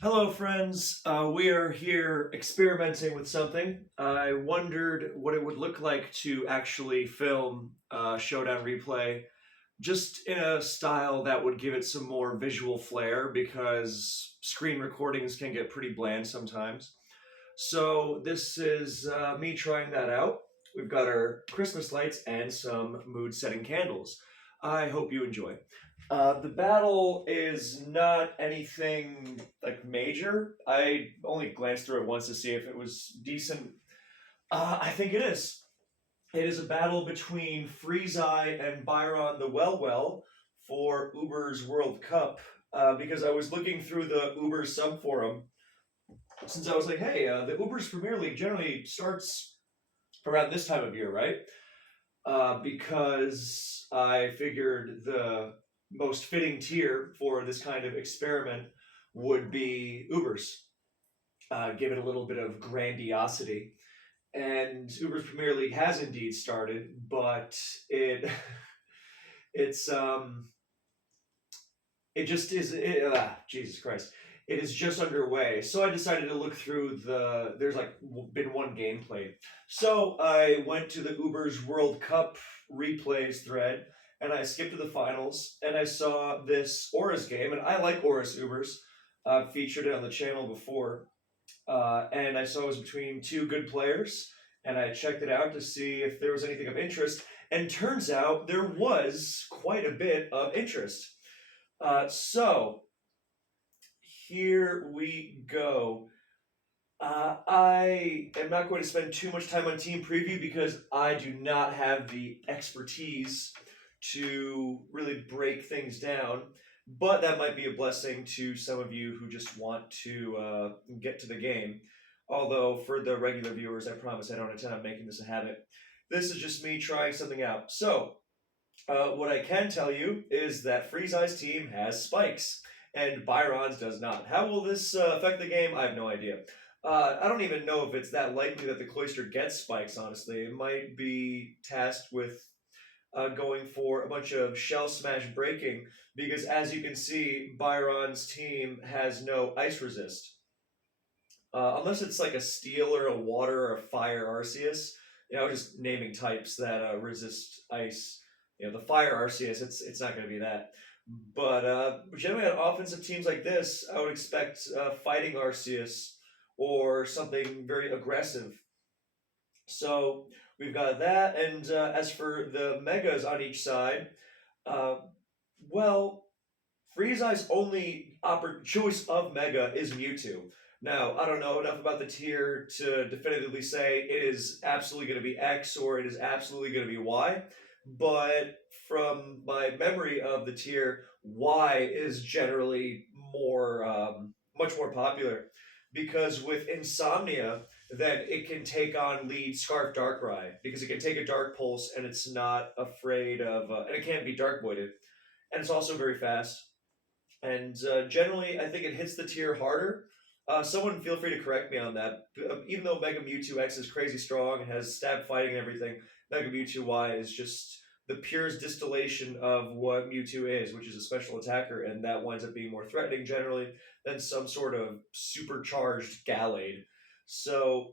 Hello, friends. We are here experimenting with something. I wondered what it would look like to actually film Showdown Replay just in a style that would give it some more visual flair because screen recordings can get pretty bland sometimes. So, this is me trying that out. We've got our Christmas lights and some mood setting candles. I hope you enjoy. The battle is not anything like major. I only glanced through it once to see if it was decent. I think it is. It is a battle between freezai and byronthewellwell for Uber's World Cup. Because I was looking through the Uber sub forum since I was like, hey, the Uber's Premier League generally starts around this time of year, right? Because I figured the most fitting tier for this kind of experiment would be Ubers. Give it a little bit of grandiosity. And Uber's Premier League has indeed started, but it's it just is Jesus Christ. It is just underway. So I decided to look through there's like been one game played. So I went to the Uber's World Cup replays thread and I skipped to the finals and I saw this ORAS game, and I like ORAS Ubers. I've featured it on the channel before. And I saw it was between two good players, and I checked it out to see if there was anything of interest. And turns out there was quite a bit of interest. So here we go. I am not going to spend too much time on team preview because I do not have the expertise to really break things down. But that might be a blessing to some of you who just want to get to the game. Although for the regular viewers, I promise I don't intend on making this a habit. This is just me trying something out. So, what I can tell you is that freezai's team has spikes, and Byron's does not. How will this affect the game? I have no idea. I don't even know if it's that likely that the Cloister gets spikes, honestly. It might be tasked with going for a bunch of shell smash breaking, because as you can see, Byron's team has no ice resist. Unless it's like a steel or a water or a fire Arceus. Just naming types that resist ice. The fire Arceus, it's not going to be that. But generally on offensive teams like this, I would expect fighting Arceus or something very aggressive. So we've got that, and as for the megas on each side, uh, well, Freezai's only choice of mega is Mewtwo. Now, I don't know enough about the tier to definitively say it is absolutely going to be X or it is absolutely going to be Y, but from my memory of the tier, Y is generally much more popular, because with Insomnia, then it can take on lead Scarf Darkrai because it can take a Dark Pulse and it's not afraid of, and it can't be Dark Voided, and it's also very fast. And generally, I think it hits the tier harder. Someone feel free to correct me on that. Even though Mega Mewtwo X is crazy strong and has stab fighting and everything, Mega Mewtwo Y is just the purest distillation of what Mewtwo is, which is a special attacker, and that winds up being more threatening generally than some sort of supercharged Gallade. So,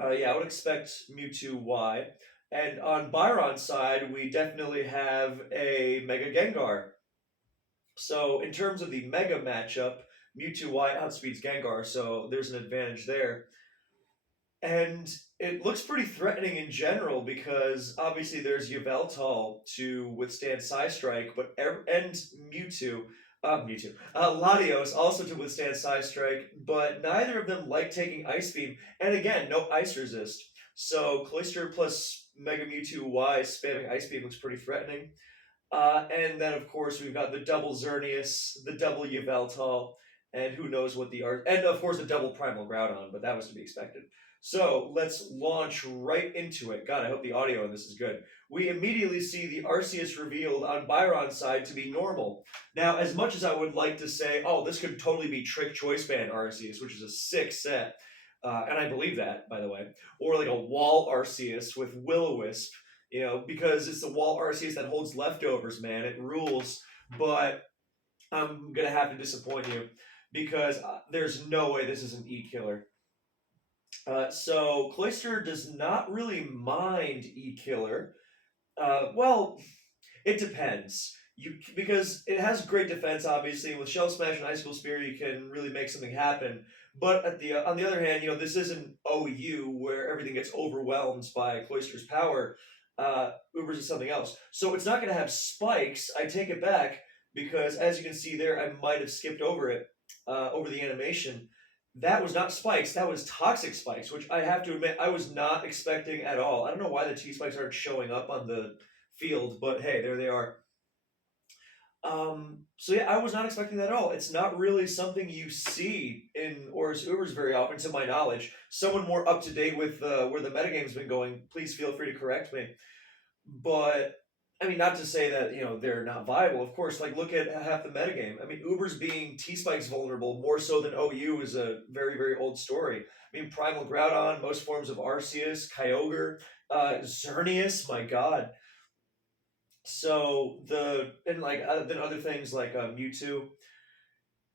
yeah, I would expect Mewtwo Y. And on Byron's side, we definitely have a Mega Gengar. So in terms of the Mega matchup, Mewtwo Y outspeeds Gengar, so there's an advantage there. And it looks pretty threatening in general because obviously there's Yveltal to withstand Psystrike, and Latios also to withstand Psystrike, but neither of them like taking Ice Beam, and again, no Ice Resist. So Cloister plus Mega Mewtwo Y spamming Ice Beam looks pretty threatening. And then, of course, we've got the double Xerneas, the double Yveltal, and who knows what and of course the double Primal Groudon, but that was to be expected. So let's launch right into it. God, I hope the audio on this is good. We immediately see the Arceus revealed on Byron's side to be normal. Now, as much as I would like to say, oh, this could totally be Trick Choice Band Arceus, which is a sick set, and I believe that, by the way, or like a Wall Arceus with Will-O-Wisp, because it's the Wall Arceus that holds leftovers, man. It rules, but I'm going to have to disappoint you because there's no way this is an E killer. So Cloister does not really mind E killer. Well, it depends. Because it has great defense, obviously, and with Shell Smash and Icicle Spear, you can really make something happen. But on the other hand, this isn't OU where everything gets overwhelmed by Cloister's power. Ubers is something else, so it's not going to have spikes. I take it back because, as you can see there, I might have skipped over it over the animation. That was not spikes. That was toxic spikes, which I have to admit I was not expecting at all. I don't know why the T spikes aren't showing up on the field, but hey, there they are. So yeah, I was not expecting that at all. It's not really something you see in ORAS Ubers very often, to my knowledge. Someone more up to date with where the metagame's been going, please feel free to correct me. But I mean, not to say that they're not viable. Of course, like look at half the metagame. I mean, Ubers being T spikes vulnerable more so than OU is a very very old story. I mean, Primal Groudon, most forms of Arceus, Kyogre, Xerneas. My God. So then other things like Mewtwo.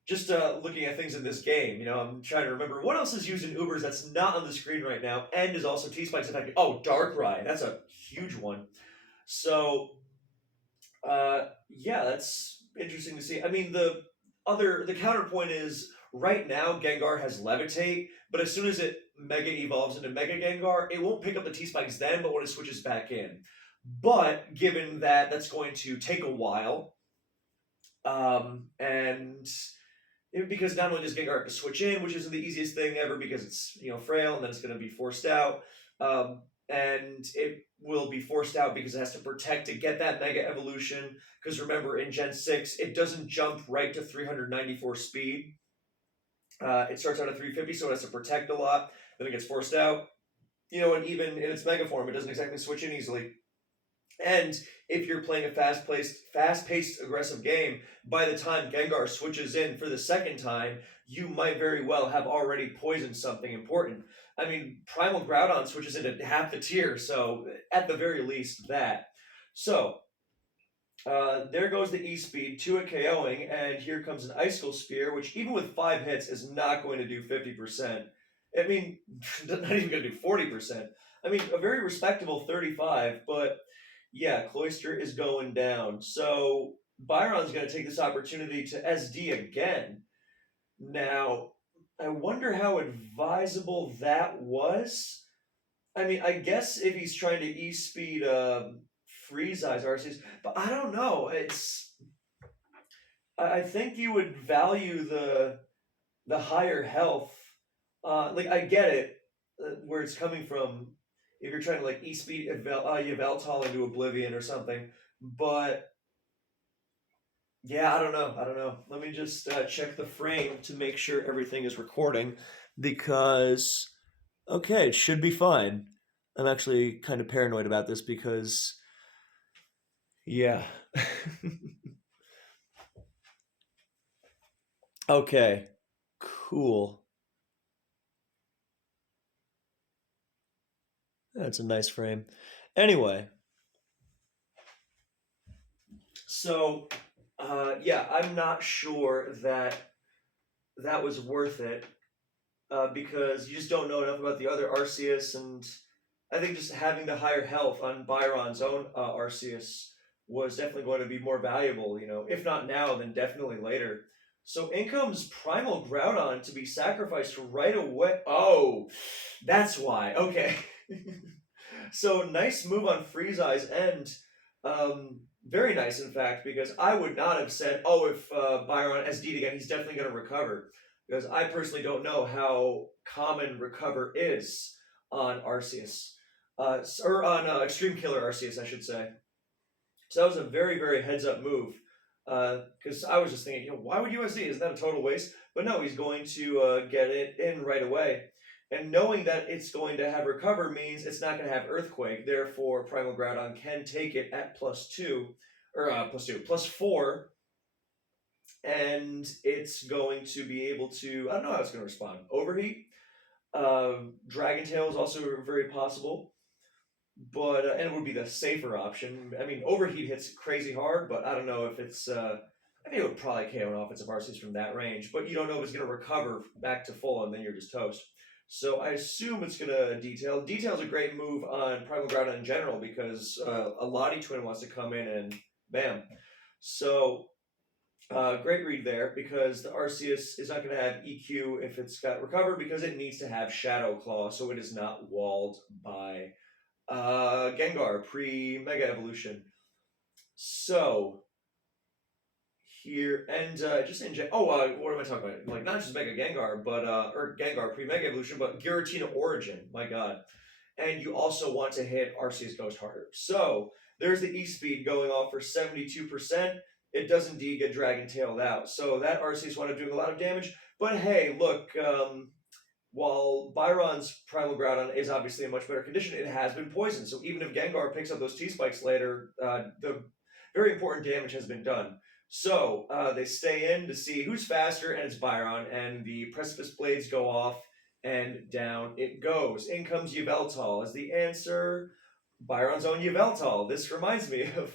Just looking at things in this game, I'm trying to remember what else is used in Ubers that's not on the screen right now, and is also T Spikes effective. Oh, Darkrai, that's a huge one. So, yeah, that's interesting to see. I mean, the counterpoint is right now Gengar has Levitate, but as soon as it Mega evolves into Mega Gengar, it won't pick up the T Spikes then, but when it switches back in. But given that that's going to take a while, and because not only does Gengar have to switch in, which isn't the easiest thing ever because it's frail, and then it's going to be forced out, and it will be forced out because it has to protect to get that Mega Evolution. Because remember, in Gen 6, it doesn't jump right to 394 speed. It starts out at 350, so it has to protect a lot. Then it gets forced out. And even in its Mega form, it doesn't exactly switch in easily. And if you're playing a fast-paced, aggressive game, by the time Gengar switches in for the second time, you might very well have already poisoned something important. I mean, Primal Groudon switches into half the tier, so at the very least, that. So, there goes the E-Speed, 2 at KOing, and here comes an Icicle Spear, which even with 5 hits is not going to do 50%. I mean, not even going to do 40%. I mean, a very respectable 35, but yeah, Cloister is going down. So Byron's going to take this opportunity to SD again. Now, I wonder how advisable that was. I mean, I guess if he's trying to E-speed freezai's Arceus, but I don't know. I think you would value the higher health. I get it, where it's coming from. If you're trying to E-speed Yveltal into Oblivion or something, but yeah, I don't know. Let me just check the frame to make sure everything is recording, because okay, it should be fine. I'm actually kind of paranoid about this because yeah. Okay, cool. That's a nice frame. Anyway, so yeah, I'm not sure that was worth it because you just don't know enough about the other Arceus, and I think just having the higher health on Byron's own Arceus was definitely going to be more valuable. If not now, then definitely later. So in comes Primal Groudon to be sacrificed right away. Oh, that's why. Okay. So nice move on freezai's end. Very nice, in fact, because I would not have said, oh, if Byron SD'd again, he's definitely going to recover. Because I personally don't know how common recover is on Arceus. Or on Extreme Killer Arceus, I should say. So that was a very, very heads-up move. Because I was just thinking, why would USD? Isn't that a total waste? But no, he's going to get it in right away. And knowing that it's going to have recover means it's not going to have Earthquake. Therefore, Primal Groudon can take it at +2, or +4, and it's going to be able to, I don't know how it's going to respond. Overheat. Dragon Tail is also very possible, but and it would be the safer option. I mean, Overheat hits crazy hard, but I don't know if it's I think it would probably KO an offensive Arceus from that range, but you don't know if it's going to recover back to full, and then you're just toast. So I assume it's going to detail. Detail's a great move on Primal Groudon in general because a Lottie Twin wants to come in and bam. So great read there because the Arceus is not going to have EQ if it's got Recover because it needs to have Shadow Claw, so it is not walled by Gengar pre-Mega Evolution. So here and just in what am I talking about? Like not just Mega Gengar, but or Gengar pre-Mega Evolution, but Giratina Origin. My God. And you also want to hit Arceus Ghost harder. So there's the E-Speed going off for 72%. It does indeed get Dragon Tailed out. So that Arceus wound up doing a lot of damage. But hey, look, while Byron's Primal Groudon is obviously in much better condition, it has been poisoned. So even if Gengar picks up those T-Spikes later, the very important damage has been done. So they stay in to see who's faster, and it's Byron, and the Precipice Blades go off, and down it goes. In comes Yveltal as the answer. Byron's own Yveltal. This reminds me of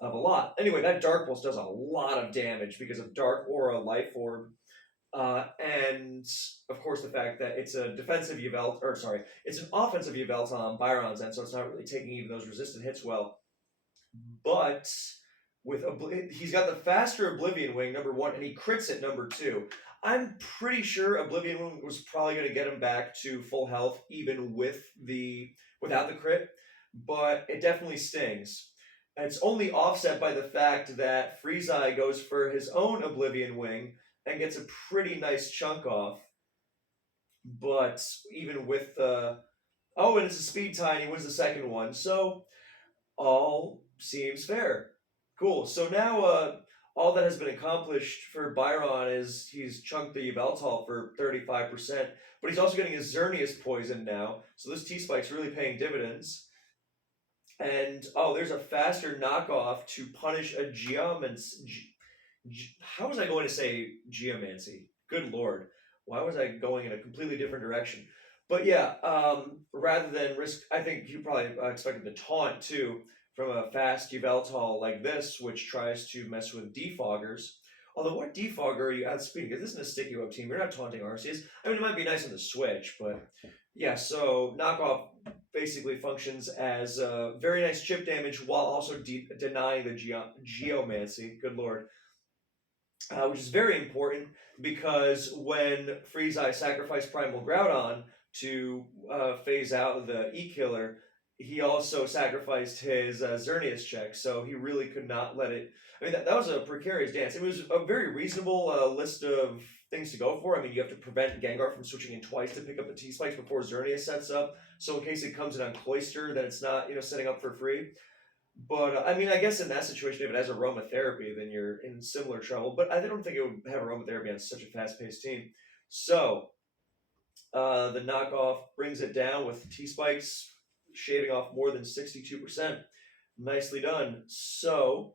a lot. Anyway, that Dark Pulse does a lot of damage because of Dark Aura, Life Orb, and of course the fact that it's a defensive it's an offensive Yveltal on Byron's end, so it's not really taking even those resistant hits well. But he's got the faster Oblivion Wing, number 1, and he crits at number 2. I'm pretty sure Oblivion Wing was probably going to get him back to full health, even without the crit, but it definitely stings. And it's only offset by the fact that freezai goes for his own Oblivion Wing and gets a pretty nice chunk off. But even with and it's a speed tie, and he wins the second one, so all seems fair. Cool. So now all that has been accomplished for Byron is he's chunked the Yveltal for 35%, but he's also getting his Xerneas poison now. So this T-Spike's really paying dividends. And there's a faster knockoff to punish a how was I going to say Geomancy? Good Lord. Why was I going in a completely different direction? But yeah, rather than risk, I think you probably expected the taunt too from a fast Yveltal like this, which tries to mess with defoggers. Although, what defogger are you outspeeding? Because this isn't a sticky web team. You're not taunting Arceus. I mean, it might be nice on the Switch, but yeah, so knockoff basically functions as very nice chip damage while also denying the Geomancy. Good Lord. Which is very important because when freezai sacrificed Primal Groudon to phase out the E-Killer, he also sacrificed his Xerneas check, so he really could not let it. I mean, that was a precarious dance. It was a very reasonable list of things to go for. I mean, you have to prevent Gengar from switching in twice to pick up the T-Spikes before Xerneas sets up, so in case it comes in on Cloyster, then it's not, setting up for free. But, I mean, I guess in that situation, if it has aromatherapy, then you're in similar trouble. But I don't think it would have aromatherapy on such a fast-paced team. So, the knockoff brings it down with T-Spikes shaving off more than 62%. Nicely done. So,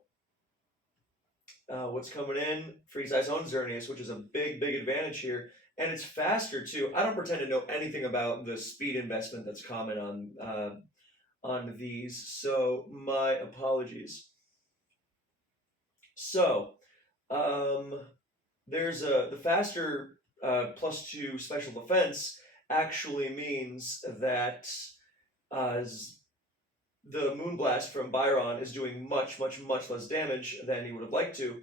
what's coming in? freezai's own Xerneas, which is a big, big advantage here. And it's faster, too. I don't pretend to know anything about the speed investment that's common on these, so my apologies. So, there's the faster +2 special defense actually means that the Moonblast from Byron is doing much, much, much less damage than he would have liked to.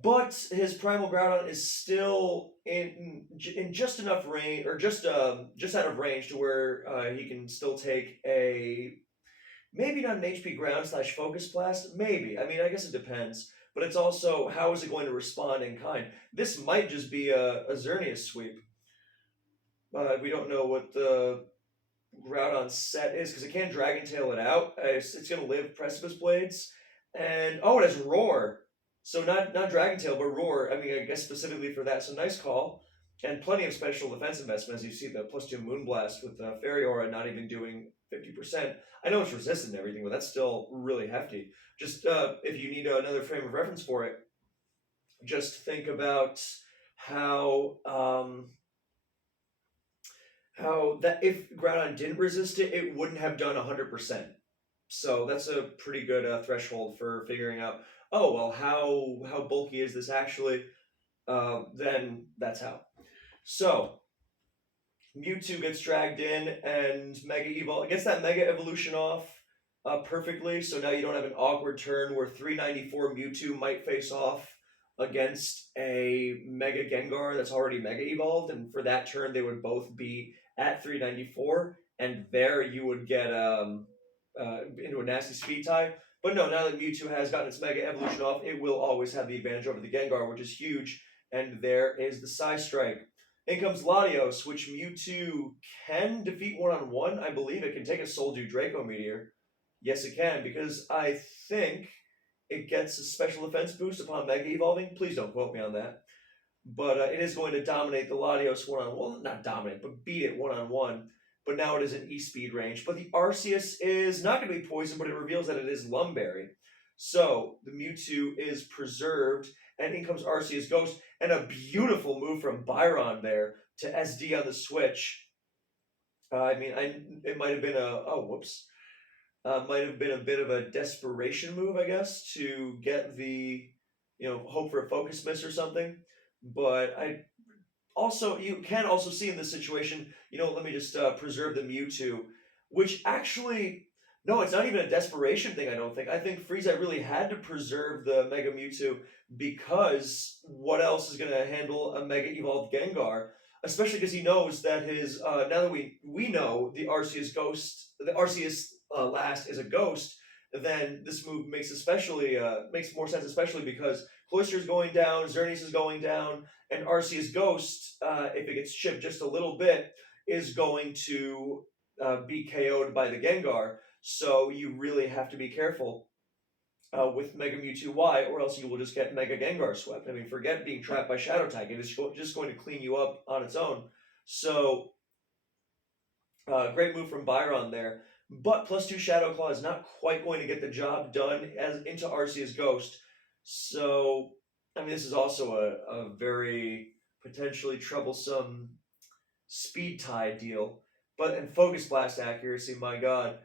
But his Primal Groudon is still in just enough range, or just out of range to where he can still take a, maybe not an HP Ground / Focus Blast, maybe. I mean, I guess it depends. But it's also, how is it going to respond in kind? This might just be a Xerneas sweep. We don't know what the Groudon set is, because it can't Dragon Tail it out. It's going to live Precipice Blades. And, it has Roar. So not Dragon Tail, but Roar. I mean, I guess specifically for that. So nice call. And plenty of special defense investment, as you see the +2 Moonblast with Fairy Aura not even doing 50%. I know it's resistant and everything, but that's still really hefty. Just if you need another frame of reference for it, just think about how that if Groudon didn't resist it, it wouldn't have done 100%. So that's a pretty good threshold for figuring out. Oh well, how bulky is this actually? Then that's how. So Mewtwo gets dragged in and Mega Evolve gets that Mega Evolution off perfectly. So now you don't have an awkward turn where 394 Mewtwo might face off against a Mega Gengar that's already Mega Evolved, and for that turn they would both be at 394, and there you would get into a nasty speed tie. But no, now that Mewtwo has gotten its Mega Evolution off, it will always have the advantage over the Gengar, which is huge. And there is the Psy Strike. In comes Latios, which Mewtwo can defeat one-on-one. I believe it can take a Soldew Draco Meteor. Yes, it can, because I think it gets a special defense boost upon Mega Evolving. Please don't quote me on that. But it is going to dominate the Latios one-on-one. Well, not dominate, but beat it one-on-one. But now it is in E-Speed range. But the Arceus is not going to be poisoned, but it reveals that it is Lumberry. So the Mewtwo is preserved, and in comes Arceus Ghost, and a beautiful move from Byron there to SD on the switch. It might have been might have been a bit of a desperation move, I guess, to get the, hope for a focus miss or something. But you can also see in this situation, let me just preserve the Mewtwo, which actually, no, it's not even a desperation thing, I don't think. I think Freezai really had to preserve the Mega Mewtwo because what else is going to handle a Mega Evolved Gengar? Especially because he knows that his, now that we know the Arceus last is a ghost, then this move makes more sense, especially because Cloyster is going down, Xerneas is going down, and Arceus Ghost, if it gets chipped just a little bit, is going to be KO'd by the Gengar. So you really have to be careful with Mega Mewtwo Y, or else you will just get Mega Gengar swept. I mean, forget being trapped by Shadow Tag. It is just going to clean you up on its own. So, great move from Byron there. But +2 Shadow Claw is not quite going to get the job done into Arceus Ghost. So, this is also a very potentially troublesome speed tie deal. And Focus Blast accuracy, my god,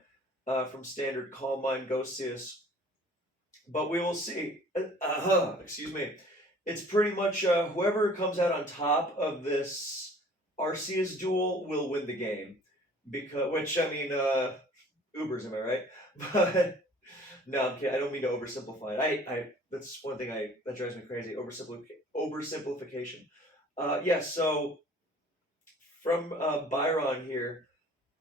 from standard Calm Mind Ghostius. But we will see. Excuse me. It's pretty much whoever comes out on top of this Arceus duel will win the game. Ubers, am I right? But no, I'm kidding. I don't mean to oversimplify it. That's one thing that drives me crazy. Oversimplification. So from Byron here,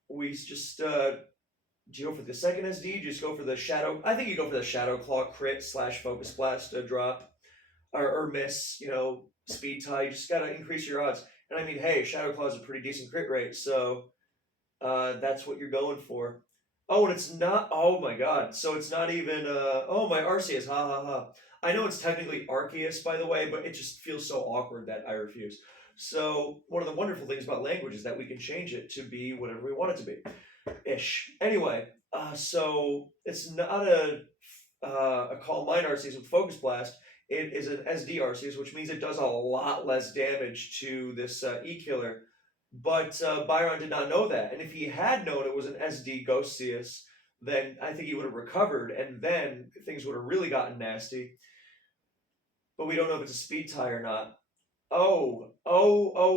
we just do you go for the second SD? Do you just go for the Shadow? I think you go for the Shadow Claw crit / Focus Blast drop or miss. Speed tie. You just gotta increase your odds. And hey, Shadow Claw is a pretty decent crit rate, so that's what you're going for. Oh, and it's not. Oh my God! So it's not even. Oh, my Arceus. Ha ha ha. I know it's technically Arceus, by the way, but it just feels so awkward that I refuse. So one of the wonderful things about language is that we can change it to be whatever we want it to be. Ish. Anyway, so it's not a Calm Mind Arceus with Focus Blast. It is an SD Arceus, which means it does a lot less damage to this E-Killer. But Byron did not know that. And if he had known it was an SD Ghostius, then I think he would have recovered, and then things would have really gotten nasty. But we don't know if it's a speed tie or not. Oh,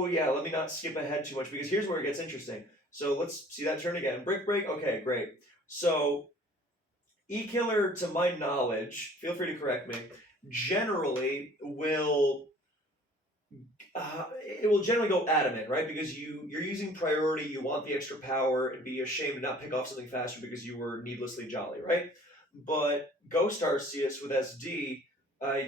yeah, let me not skip ahead too much, because here's where it gets interesting. So let's see that turn again. Brick break. Okay, great. So E-Killer, to my knowledge, feel free to correct me, generally will it will generally go adamant, right? Because you're using priority, you want the extra power, and be ashamed to not pick off something faster because you were needlessly jolly, right? But Ghost Arceus with SD,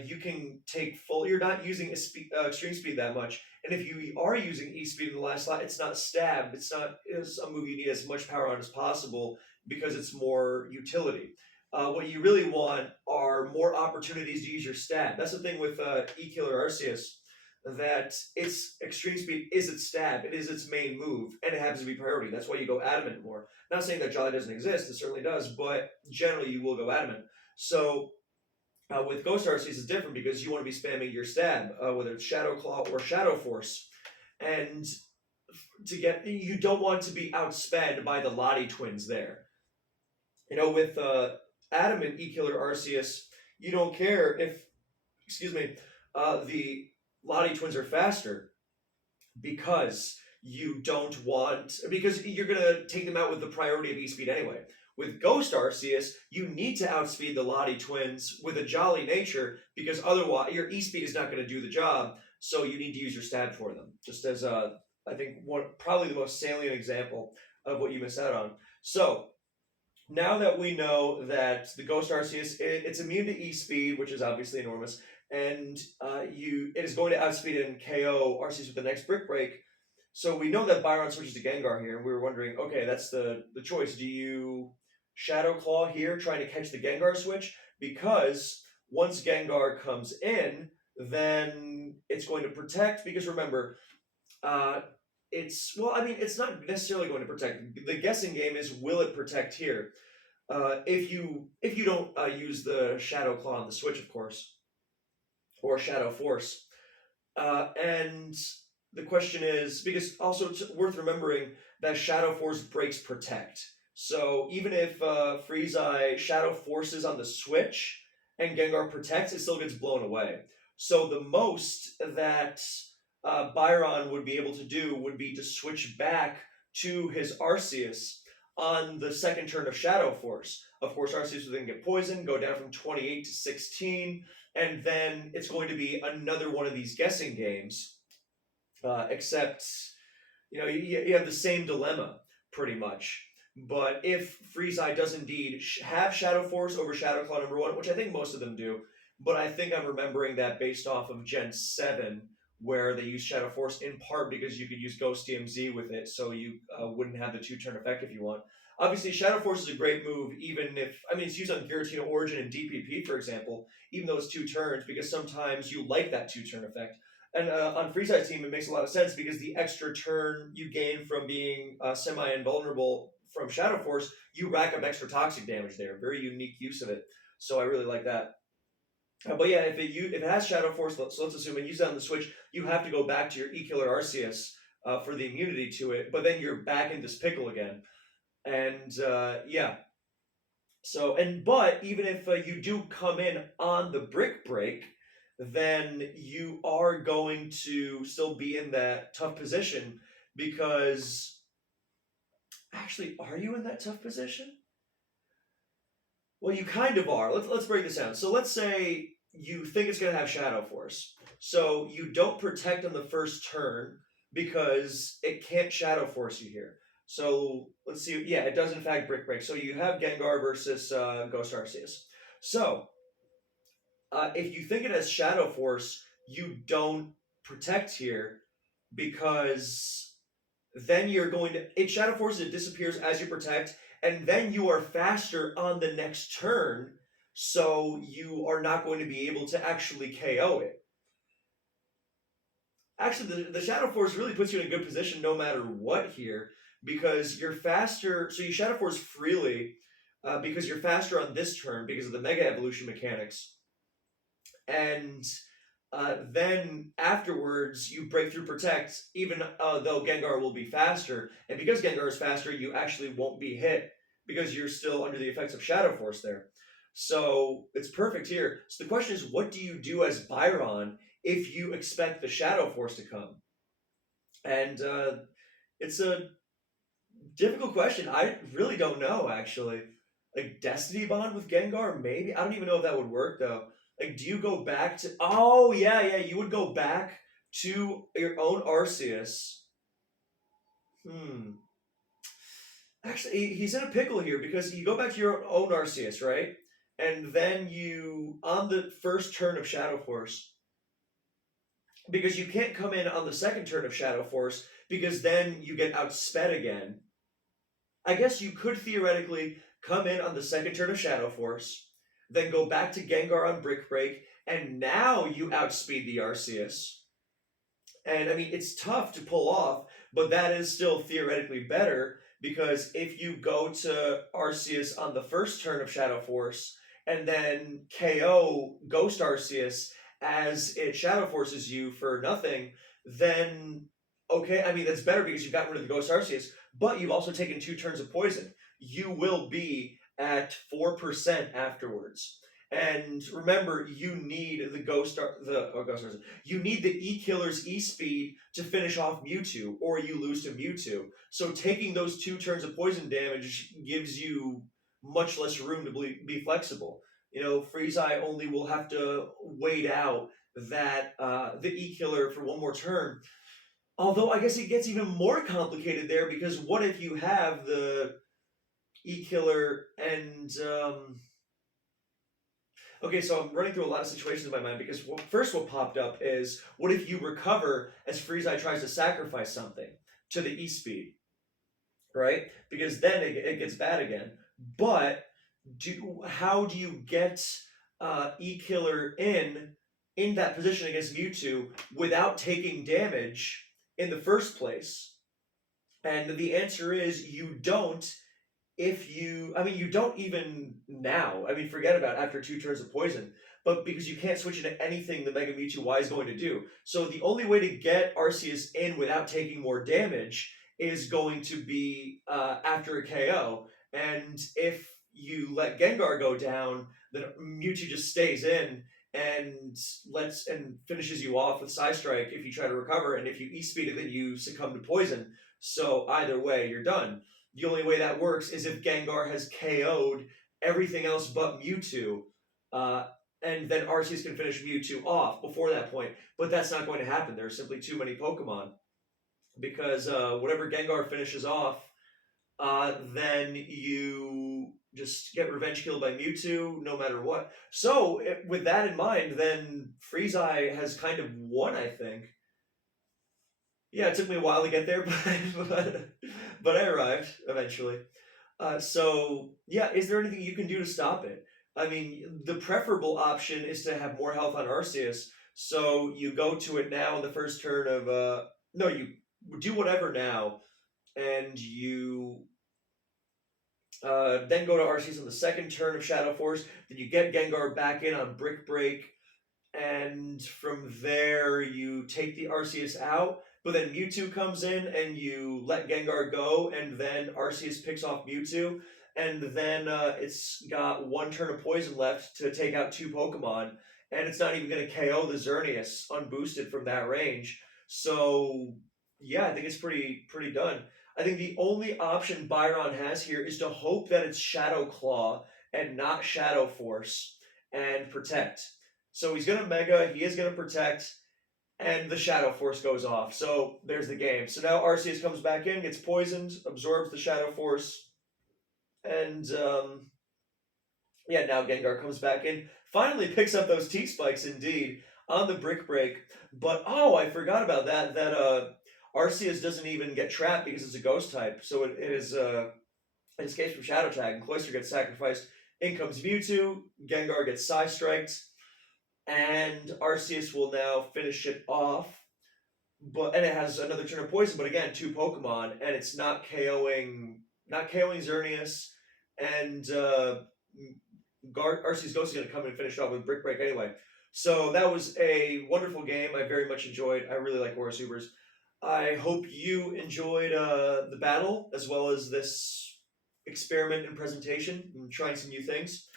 you can take full. You're not using extreme speed that much, and if you are using E-Speed in the last slot, it's not stab. It's a move you need as much power on as possible because it's more utility. What you really want are more opportunities to use your stab. That's the thing with E-Killer Arceus, that its extreme speed is its stab. It is its main move, and it happens to be priority. That's why you go adamant more. Not saying that Jolly doesn't exist, it certainly does, but generally you will go adamant. So with Ghost Arceus, it's different because you want to be spamming your stab, whether it's Shadow Claw or Shadow Force. And you don't want to be outsped by the Lottie twins there. With adamant E-Killer Arceus, you don't care if, excuse me, the Lottie twins are faster because because you're gonna take them out with the priority of E-Speed anyway. With Ghost Arceus, you need to outspeed the Lottie twins with a jolly nature because otherwise your E-Speed is not going to do the job. So you need to use your stab for them. Just as I think probably the most salient example of what you miss out on. So now that we know that the Ghost Arceus it's immune to E-Speed, which is obviously enormous, and it is going to outspeed and KO Arceus with the next Brick Break. So we know that Byron switches to Gengar here, and we were wondering, okay, that's the choice. Do you Shadow Claw here, trying to catch the Gengar switch? Because once Gengar comes in, then it's going to protect. Because remember, it's not necessarily going to protect. The guessing game is, will it protect here? If you don't use the Shadow Claw on the switch, of course, or Shadow Force, and the question is, because also it's worth remembering that Shadow Force breaks protect. So even if freezai Shadow Forces on the switch and Gengar protects, it still gets blown away. So the most that Byron would be able to do would be to switch back to his Arceus on the second turn of Shadow Force. Of course, Arceus will then get poisoned, go down from 28 to 16, and then it's going to be another one of these guessing games. Except, you have the same dilemma, pretty much. But if freezai does indeed have Shadow Force over Shadow Claw number 1, which I think most of them do, but I think I'm remembering that based off of Gen 7, where they use Shadow Force in part because you could use Ghost DMZ with it, so you wouldn't have the 2-turn effect if you want. Obviously, Shadow Force is a great move, even if, it's used on Giratina Origin and DPP, for example, even though it's 2 turns, because sometimes you like that 2-turn effect. And on freezai's team, it makes a lot of sense because the extra turn you gain from being semi-invulnerable from Shadow Force, you rack up extra toxic damage there. Very unique use of it. So I really like that. But yeah, if it has Shadow Force, so let's assume it uses it on the switch, you have to go back to your E-Killer Arceus for the immunity to it, but then you're back in this pickle again. And yeah. So, but even if you do come in on the Brick Break, then you are going to still be in that tough position because actually, are you in that tough position? Well, you kind of are. Let's break this down. So let's say you think it's going to have Shadow Force. So you don't protect on the first turn because it can't Shadow Force you here. So let's see. Yeah, it does in fact Brick Break. So you have Gengar versus Ghost Arceus. So if you think it has Shadow Force, you don't protect here because then you're going to... It Shadow Force, it disappears as you protect, and then you are faster on the next turn, so you are not going to be able to actually KO it. Actually, the Shadow Force really puts you in a good position no matter what here, because you're faster, so you Shadow Force freely, because you're faster on this turn because of the Mega Evolution mechanics. And then afterwards, you break through protect, even though Gengar will be faster. And because Gengar is faster, you actually won't be hit because you're still under the effects of Shadow Force there. So it's perfect here. So the question is, what do you do as Byron if you expect the Shadow Force to come? And it's a difficult question. I really don't know, actually. Like, Destiny Bond with Gengar? Maybe? I don't even know if that would work, though. Like, do you go back to... Oh, yeah, you would go back to your own Arceus. Actually, he's in a pickle here because you go back to your own Arceus, right? And then you, on the first turn of Shadow Force, because you can't come in on the second turn of Shadow Force because then you get outsped again. I guess you could theoretically come in on the second turn of Shadow Force, then go back to Gengar on Brick Break, and now you outspeed the Arceus. And it's tough to pull off, but that is still theoretically better because if you go to Arceus on the first turn of Shadow Force and then KO Ghost Arceus as it Shadow Forces you for nothing, then okay, that's better because you've gotten rid of the Ghost Arceus, but you've also taken 2 turns of poison. You will be at 4% afterwards. And remember, you need the you need the E-Killer's E-Speed to finish off Mewtwo, or you lose to Mewtwo. So taking those 2 turns of poison damage gives you much less room to be flexible. Freezai only will have to wait out that the E-Killer for one more turn. Although I guess it gets even more complicated there, because what if you have the E-Killer and okay, so I'm running through a lot of situations in my mind, because what popped up is, what if you recover as Freezai tries to sacrifice something to the E-Speed, right? Because then it gets bad again. But how do you get E-Killer in that position against Mewtwo without taking damage in the first place? And the answer is, you don't. You don't even now. Forget about after 2 turns of poison, but because you can't switch into anything the Mega Mewtwo Y is going to do. So the only way to get Arceus in without taking more damage is going to be after a KO. And if you let Gengar go down, then Mewtwo just stays in and finishes you off with Psy Strike if you try to recover, and if you E-Speed it, then you succumb to poison. So either way, you're done. The only way that works is if Gengar has KO'd everything else but Mewtwo, and then Arceus can finish Mewtwo off before that point. But that's not going to happen. There are simply too many Pokemon. Because whatever Gengar finishes off, then you just get revenge killed by Mewtwo no matter what. So, with that in mind, then Freezai has kind of won, I think. Yeah, it took me a while to get there, but I arrived eventually. Is there anything you can do to stop it? The preferable option is to have more health on Arceus, so you go to it now in the first turn of no, you do whatever now, and you then go to Arceus on the second turn of Shadow Force. Then you get Gengar back in on Brick Break, and from there you take the Arceus out. But then Mewtwo comes in and you let Gengar go, and then Arceus picks off Mewtwo, and then it's got 1 turn of poison left to take out 2 Pokemon, and it's not even going to KO the Xerneas unboosted from that range. So yeah, I think it's pretty done. I think the only option Byron has here is to hope that it's Shadow Claw and not Shadow Force and protect. So he's going to Mega, he is going to protect, and the Shadow Force goes off. So there's the game. So now Arceus comes back in, gets poisoned, absorbs the Shadow Force, and now Gengar comes back in, finally picks up those T-Spikes indeed on the Brick Break. But I forgot about that Arceus doesn't even get trapped because it's a Ghost type. So it escapes from Shadow Tag, and Cloyster gets sacrificed. In comes Mewtwo, Gengar gets Psy Striked, and Arceus will now finish it off. And it has another turn of poison, but again, 2 Pokemon, and it's not KOing Xerneas, and Arceus Ghost is going to come and finish it off with Brick Break anyway. So that was a wonderful game. I very much enjoyed. I really like ORAS Ubers. I hope you enjoyed the battle, as well as this experiment and presentation, and trying some new things.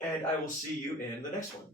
And I will see you in the next one.